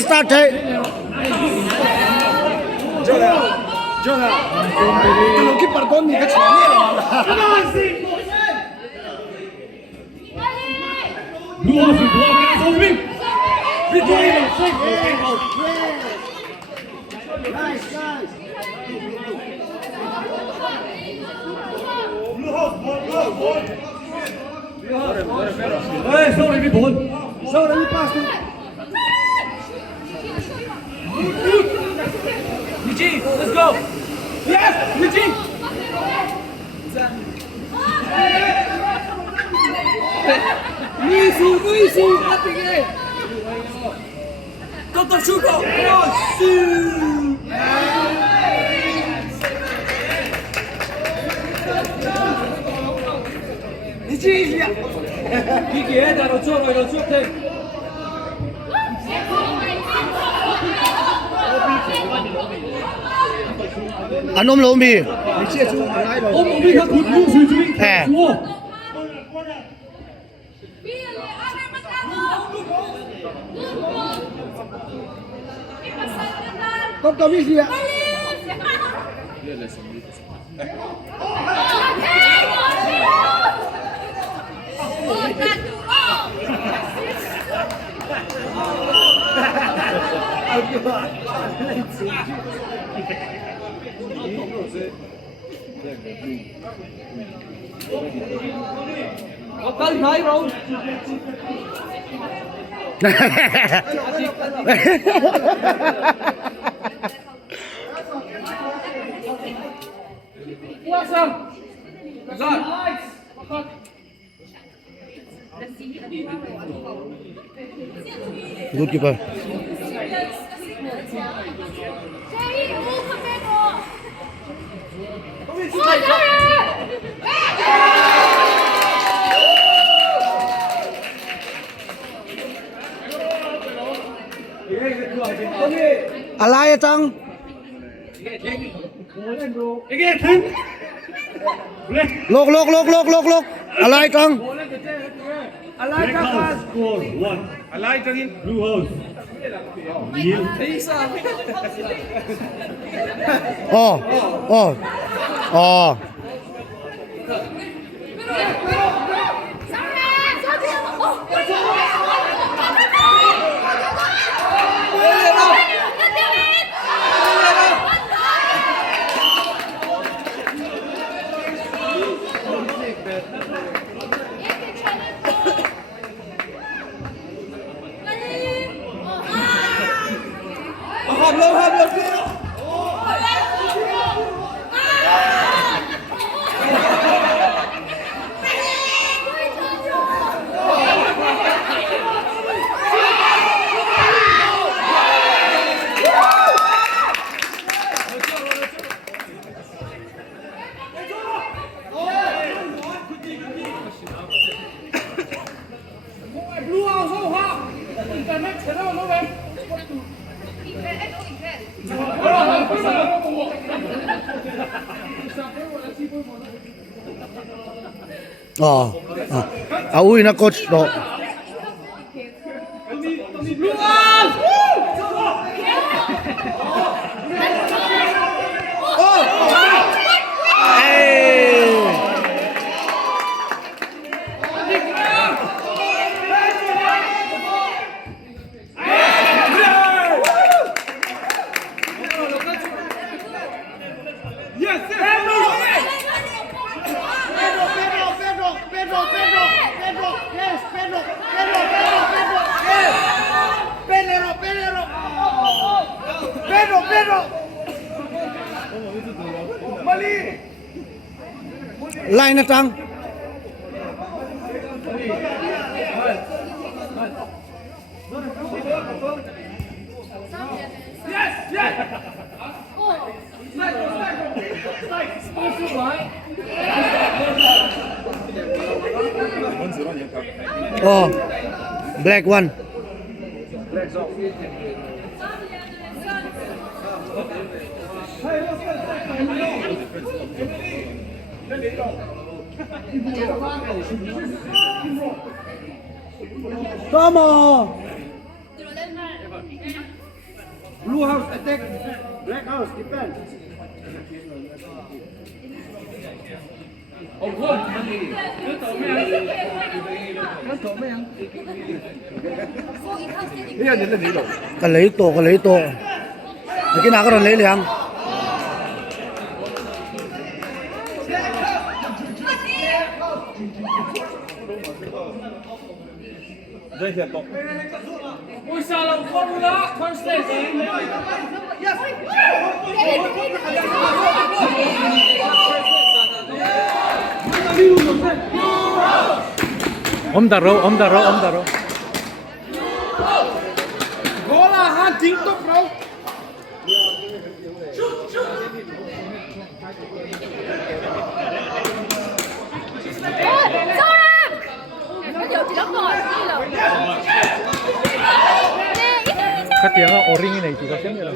start thế John à, cái lồng keeper con mình cái chuyện này là Eugene, let's go! Yes, Eugene! Easy, up again! Go, shoot, go! Come on, shoot! Eugene! Kiki, nó chốt thêm. anh ôm lỗ mì ôm đi các cụt lưu suy chú ý Có biết gì ạ? có cân thấy không? Qua xong. Rồi. Good keeper. Alai à Trăng? Lục. Alai Trăng? Alai Trăng. Alai Trăng. Blue house. Ồ. Hợp luôn. Ui nó coach đó. Lại nè Trăng. Oh, black one. Come on. Blue house attack. Black house defend. 我过，跟走没有？跟走没有？呢個你都理路。 cái lấy tổ cái nào có đòn lấy liền 为啥老过路了？穿鞋子。Om daro. Bola han ting tok bro. Cái tiếng O-ring này chỉ có tiếng vậy rồi.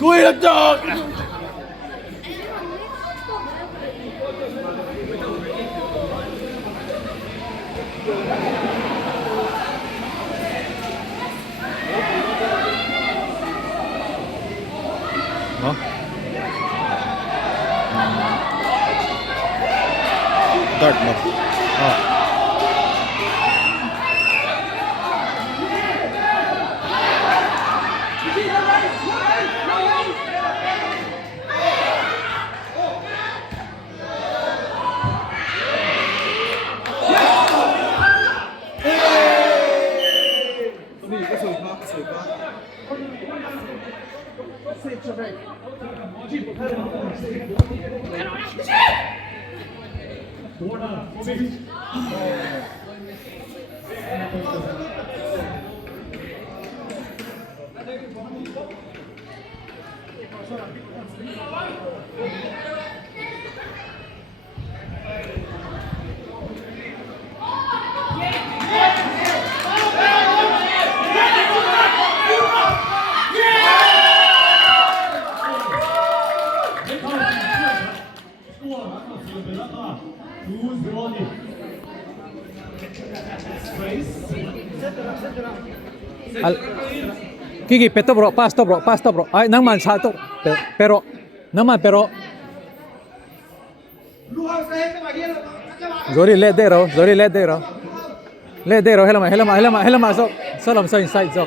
cùi là chọn Hả? Start mo. Kiki, peto bro, pasto bro. Ay, naman satu, pero, naman pero. Zori let there, helama, so, salam so inside so.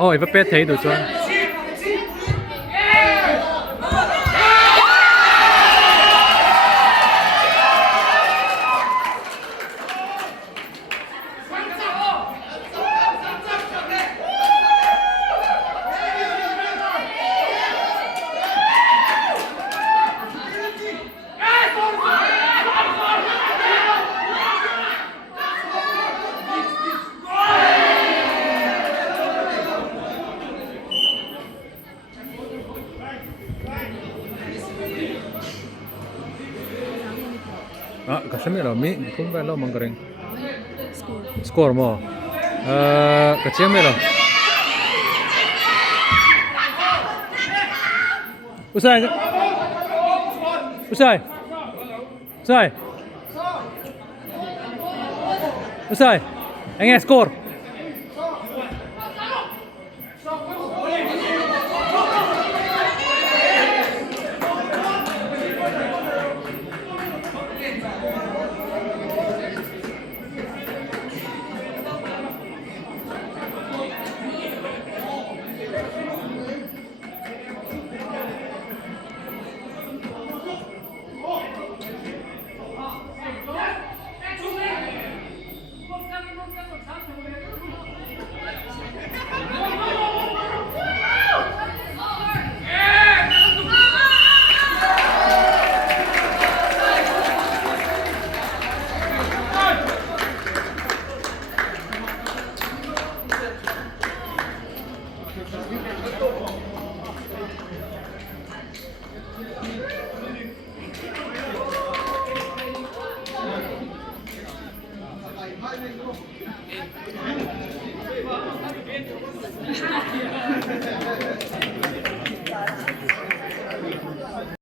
Ôi, vấp pet thấy được chưa? Ah, Casemiro, kung ba lo manggaring? Score mo. Casemiro. Usai. Usai. Usai. Usai. Ang score.